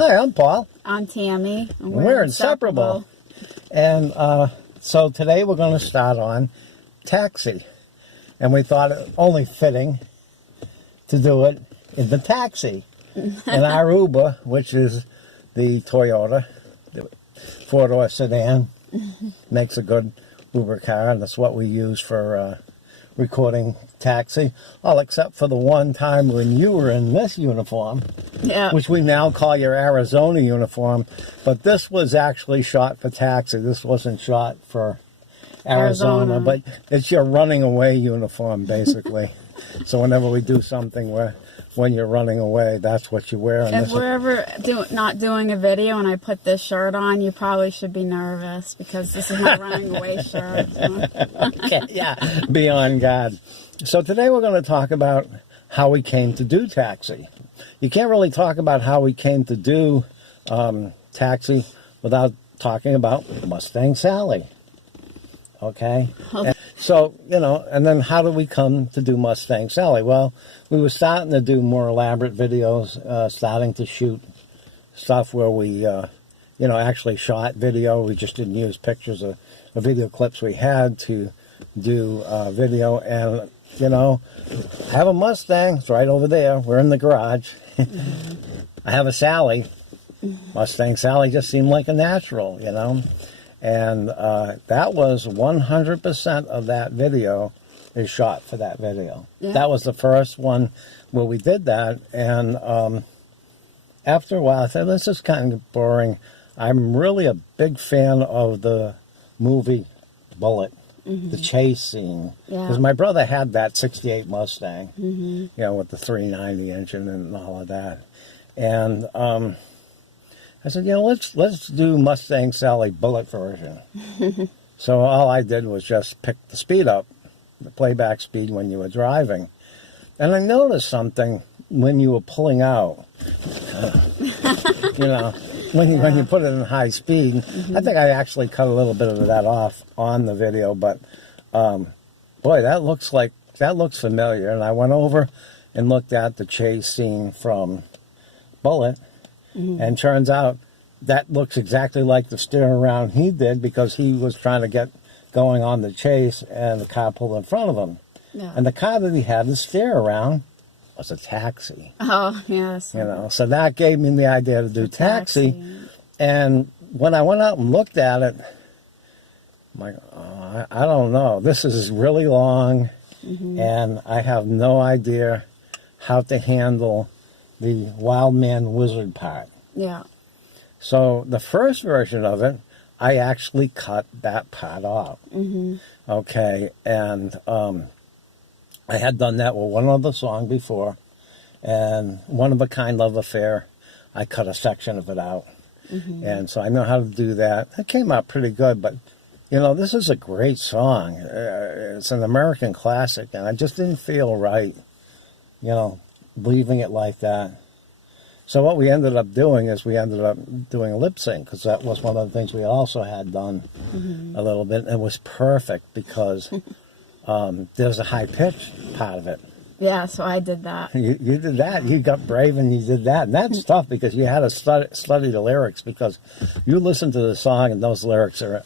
Hi, I'm Paul. I'm Tammy. And we're Inseparable. And so today we're going to start on taxi. And we thought it only fitting to do it in the taxi. In our Uber, which is the Toyota, the four-door sedan, makes a good Uber car, and that's what we use for recording taxi. All except for the one time when you were in this uniform, which we now call your Arizona uniform, but this was actually shot for taxi. This wasn't shot for Arizona. But it's your running away uniform, basically. So whenever we do something where when you're running away, that's what you wear. And if we're ever not doing a video and I put this shirt on, you probably should be nervous because this is my running away shirt. Okay, yeah, be on guard. So today we're going to talk about how we came to do taxi. You can't really talk about how we came to do taxi without talking about Mustang Sally. Okay? So, and then how did we come to do Mustang Sally? Well, we were starting to do more elaborate videos, starting to shoot stuff where we, actually shot video. We just didn't use pictures of video clips we had to do video. And, I have a Mustang. It's right over there. We're in the garage. I have a Sally. Mustang Sally just seemed like a natural, And that was 100% of that video is shot for that video. Yeah. That was the first one where we did that. And after a while, I said, this is kind of boring. I'm really a big fan of the movie Bullet, the chase scene. Because my brother had that 68 Mustang, with the 390 engine and all of that. And I said, let's do Mustang Sally Bullet version. So all I did was just pick the speed up, the playback speed when you were driving. And I noticed something when you were pulling out. When you put it in high speed. I think I actually cut a little bit of that off on the video, but boy, that looks familiar. And I went over and looked at the chase scene from Bullet. And turns out that looks exactly like the steering around he did because he was trying to get going on the chase and the car pulled in front of him. Yeah. And the car that he had to steer around was a taxi. Oh, yes. So that gave me the idea to do taxi. And when I went out and looked at it, I'm like, I don't know. This is really long and I have no idea how to handle the wild man wizard part. Yeah. So the first version of it, I actually cut that part off. Okay, and I had done that with one other song before, and One of a Kind Love Affair, I cut a section of it out. And so I know how to do that. It came out pretty good, but this is a great song. It's an American classic, and I just didn't feel right, leaving it like that. So what we ended up doing is we ended up doing a lip sync because that was one of the things we also had done a little bit. And it was perfect because there's a high pitch part of it. Yeah, so I did that. You did that. You got brave and you did that. And that's tough because you had to study the lyrics because you listen to the song and those lyrics are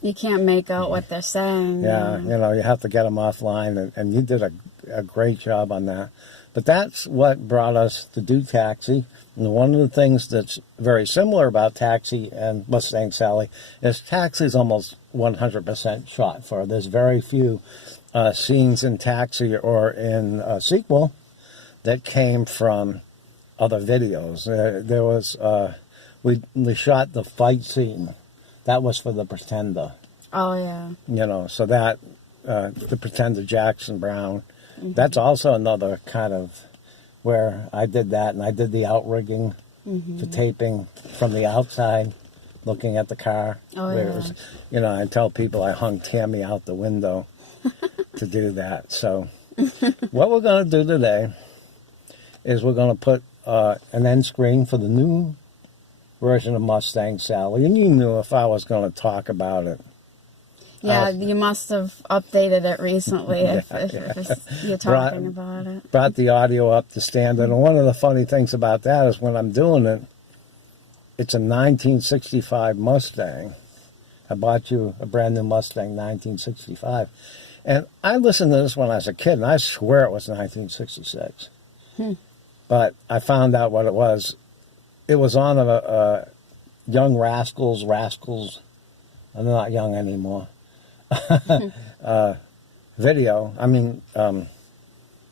you can't make out what they're saying. Yeah, you have to get them offline. And you did a great job on that. But that's what brought us to do Taxi. And one of the things that's very similar about Taxi and Mustang Sally is Taxi is almost 100% shot for. There's very few scenes in Taxi or in a sequel that came from other videos. There was, we shot the fight scene. That was for The Pretender. Oh, yeah. So that, The Pretender Jackson Brown, that's also another kind of where I did that, and I did the outrigging for taping from the outside, looking at the car. Oh, where it was, I tell people I hung Tammy out the window to do that. So what we're going to do today is we're going to put an end screen for the new version of Mustang Sally, and you knew if I was going to talk about it. Yeah, you must have updated it recently if you're talking about it. Brought the audio up to standard. And one of the funny things about that is when I'm doing it, it's a 1965 Mustang. I bought you a brand new Mustang 1965. And I listened to this when I was a kid, and I swear it was 1966. But I found out what it was. It was on a Young Rascals, and they're not young anymore, video,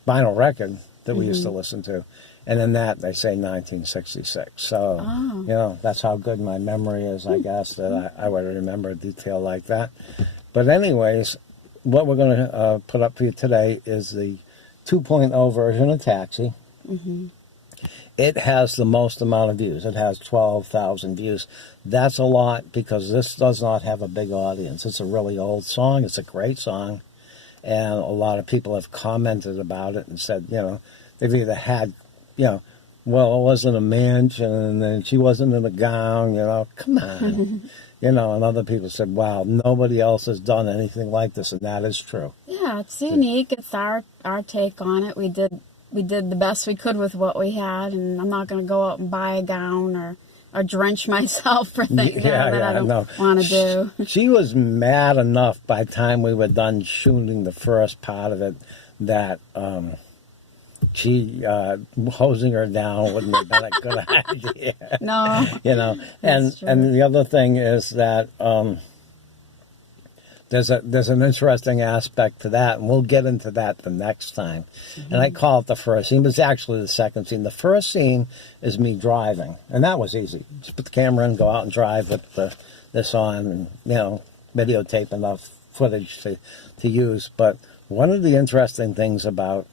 vinyl record that we used to listen to. And in that, they say 1966. So, you know, that's how good my memory is, I guess, that I would remember a detail like that. But anyways, what we're going to put up for you today is the 2.0 version of Taxi. It has the most amount of views. It has 12,000 views. That's a lot because this does not have a big audience. It's a really old song. It's a great song. And a lot of people have commented about it and said, you know, they've either had, you know, well, it wasn't a mansion and then she wasn't in a gown, you know, come on. You know, and other people said, wow, nobody else has done anything like this. And that is true. Yeah, it's unique. It's our take on it. We did the best we could with what we had, and I'm not going to go out and buy a gown or drench myself for things that I don't want to do. She was mad enough by the time we were done shooting the first part of it that hosing her down wouldn't have been a good idea. No. You know, and the other thing is that there's an interesting aspect to that, and we'll get into that the next time. And I call it the first scene, but it's actually the second scene. The first scene is me driving, and that was easy. Just put the camera in, go out and drive with this on, and, you know, videotape enough footage to use. But one of the interesting things about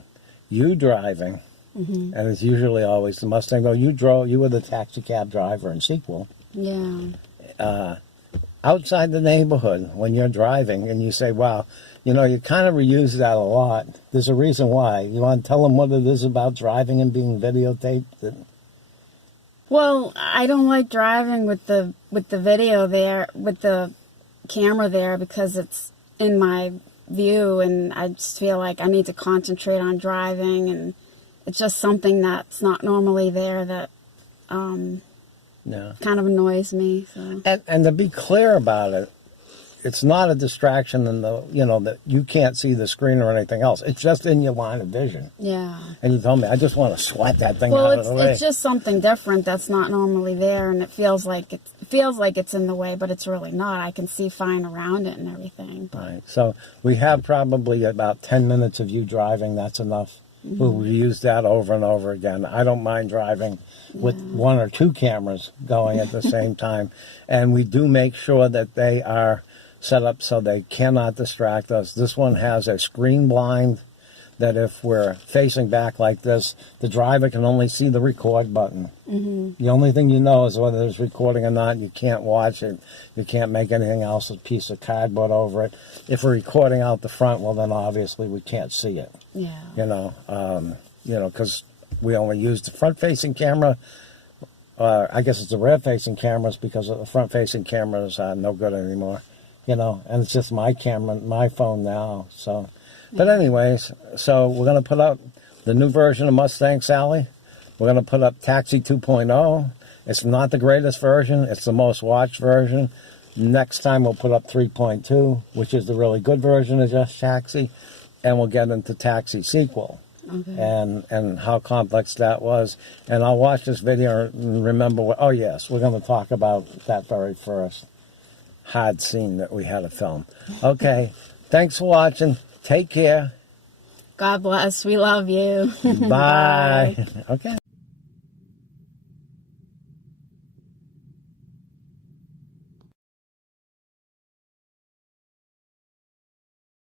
you driving, and it's usually always the Mustang, though you were the taxi cab driver in Sequel. Yeah. Outside the neighborhood, when you're driving and you say, wow, you know, you kind of reuse that a lot. There's a reason why. You want to tell them what it is about driving and being videotaped? Well, I don't like driving with the video there, with the camera there, because it's in my view, and I just feel like I need to concentrate on driving, and it's just something that's not normally there that kind of annoys me. So. And to be clear about it, it's not a distraction in the, you know, that you can't see the screen or anything else. It's just in your line of vision. Yeah. And you told me, I just want to swipe that thing out of the way. It's just something different that's not normally there, and it feels like it's in the way, but it's really not. I can see fine around it and everything. But. Right. So we have probably about 10 minutes of you driving. That's enough. We'll use that over and over again. I don't mind driving with one or two cameras going at the same time. And we do make sure that they are set up so they cannot distract us. This one has a screen blind that if we're facing back like this, the driver can only see the record button. The only thing you know is whether it's recording or not. You can't watch it. You can't make anything else, a piece of cardboard over it. If we're recording out the front, well, then obviously we can't see it. Yeah. You know, because we only use the front-facing camera. I guess it's the rear-facing cameras because the front-facing cameras are no good anymore. You know, and it's just my camera, my phone now. So, but anyways, so we're going to put up the new version of Mustang Sally. We're going to put up Taxi 2.0. It's not the greatest version. It's the most watched version. Next time we'll put up 3.2, which is the really good version of Just Taxi. And we'll get into Taxi Sequel. Okay. And how complex that was. And I'll watch this video and remember oh yes, we're going to talk about that very first hard scene that we had to film. Okay. Thanks for watching. Take care. God bless. We love you. Bye. Okay.